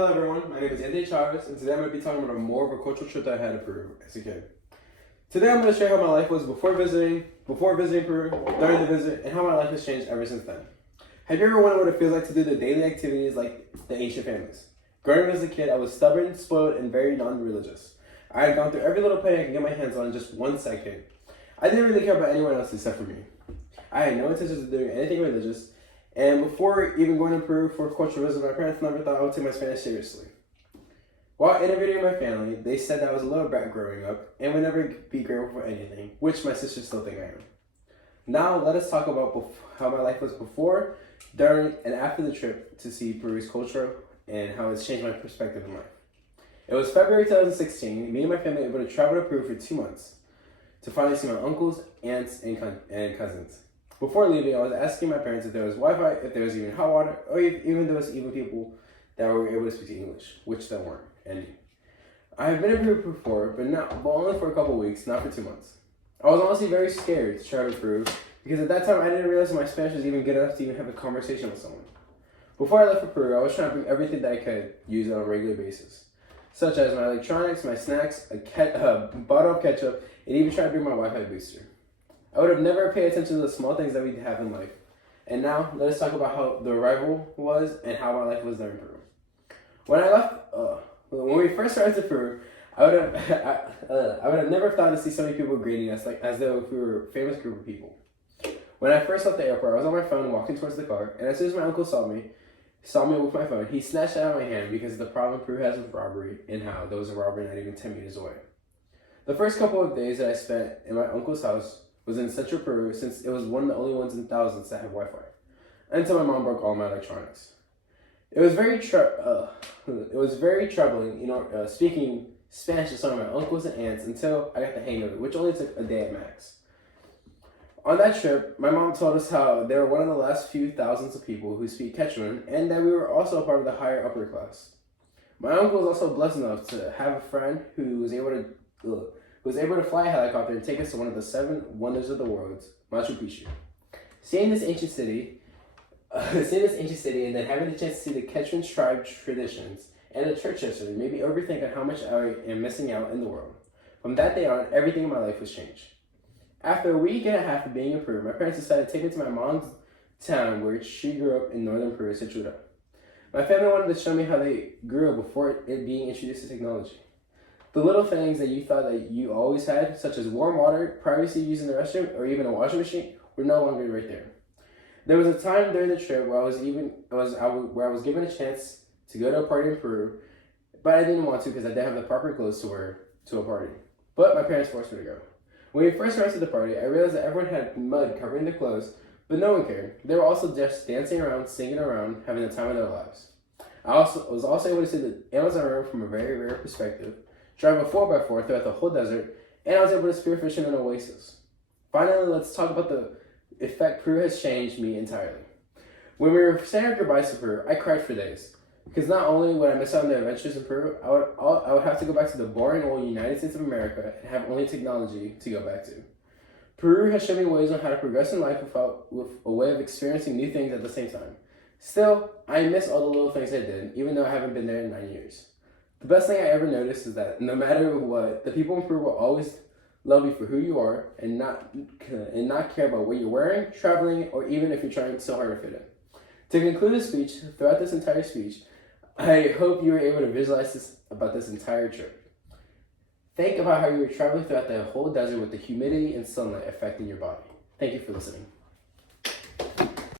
Hello everyone, my name is Anthony Chavez, and today I'm going to be talking about more of a cultural trip that I had to Peru as a kid. Today I'm going to share how my life was before visiting Peru, during the visit, and how my life has changed ever since then. Have you ever wondered what it feels like to do the daily activities like the ancient families? Growing up as a kid, I was stubborn, spoiled, and very non-religious. I had gone through every little penny I could get my hands on in just 1 second. I didn't really care about anyone else except for me. I had no intentions of doing anything religious, and before even going to Peru for cultural visit, my parents never thought I would take my Spanish seriously. While interviewing my family, they said that I was a little brat growing up and would never be grateful for anything, which my sisters still think I am. Now, let us talk about how my life was before, during, and after the trip to see Peru's culture and how it's changed my perspective in life. It was February 2016, me and my family were able to travel to Peru for 2 months to finally see my uncles, aunts, and cousins. Before leaving, I was asking my parents if there was Wi-Fi, if there was even hot water, or even there was even people that were able to speak English, which there weren't any. I have been in Peru before, but only for a couple weeks, not for 2 months. I was honestly very scared to travel to Peru because at that time I didn't realize my Spanish was even good enough to even have a conversation with someone. Before I left for Peru, I was trying to bring everything that I could use on a regular basis, such as my electronics, my snacks, a bottle of ketchup, and even trying to bring my Wi-Fi booster. I would have never paid attention to the small things that we have in life. And now, let us talk about how the arrival was and how my life was there in Peru. When we first arrived to Peru, I would have never thought to see so many people greeting us as though we were a famous group of people. When I first left the airport, I was on my phone walking towards the car, and as soon as my uncle saw me with my phone, he snatched it out of my hand because of the problem Peru has with robbery and how there was a robbery not even 10 meters away. The first couple of days that I spent in my uncle's house was in central Peru, since it was one of the only ones in thousands that had Wi-Fi, until my mom broke all my electronics. It was very troubling, speaking Spanish to some of my uncles and aunts until I got the hang of it, which only took a day at max. On that trip, my mom told us how they were one of the last few thousands of people who speak Quechuan, and that we were also a part of the higher upper class. My uncle was also blessed enough to have a friend who was able to fly a helicopter and take us to one of the 7 wonders of the world, Machu Picchu. Seeing this ancient city, and then having the chance to see the Quechuan tribe traditions and the church history made me overthink on how much I am missing out in the world. From that day on, everything in my life was changed. After a week and a half of being in Peru, my parents decided to take me to my mom's town where she grew up in northern Peru, Cichuta. My family wanted to show me how they grew up before it being introduced to technology. The little things that you thought that you always had, such as warm water, privacy using the restroom, or even a washing machine, were no longer right there. There was a time during the trip where I was given a chance to go to a party in Peru, but I didn't want to because I didn't have the proper clothes to wear to a party. But my parents forced me to go. When we first arrived at the party, I realized that everyone had mud covering their clothes, but no one cared. They were also just dancing around, singing around, having the time of their lives. I was also able to see the Amazon River from a very rare perspective, drive a 4x4 throughout the whole desert, and I was able to spearfish in an oasis. Finally, let's talk about the effect Peru has changed me entirely. When we were saying our goodbyes to Peru, I cried for days. Because not only would I miss out on the adventures in Peru, I would have to go back to the boring old United States of America and have only technology to go back to. Peru has shown me ways on how to progress in life with a way of experiencing new things at the same time. Still, I miss all the little things I did, even though I haven't been there in 9 years. The best thing I ever noticed is that no matter what, the people in Peru will always love you for who you are and not care about what you're wearing, traveling, or even if you're trying so hard to fit in. To conclude the speech, throughout this entire speech, I hope you were able to visualize about this entire trip. Think about how you were traveling throughout the whole desert with the humidity and sunlight affecting your body. Thank you for listening.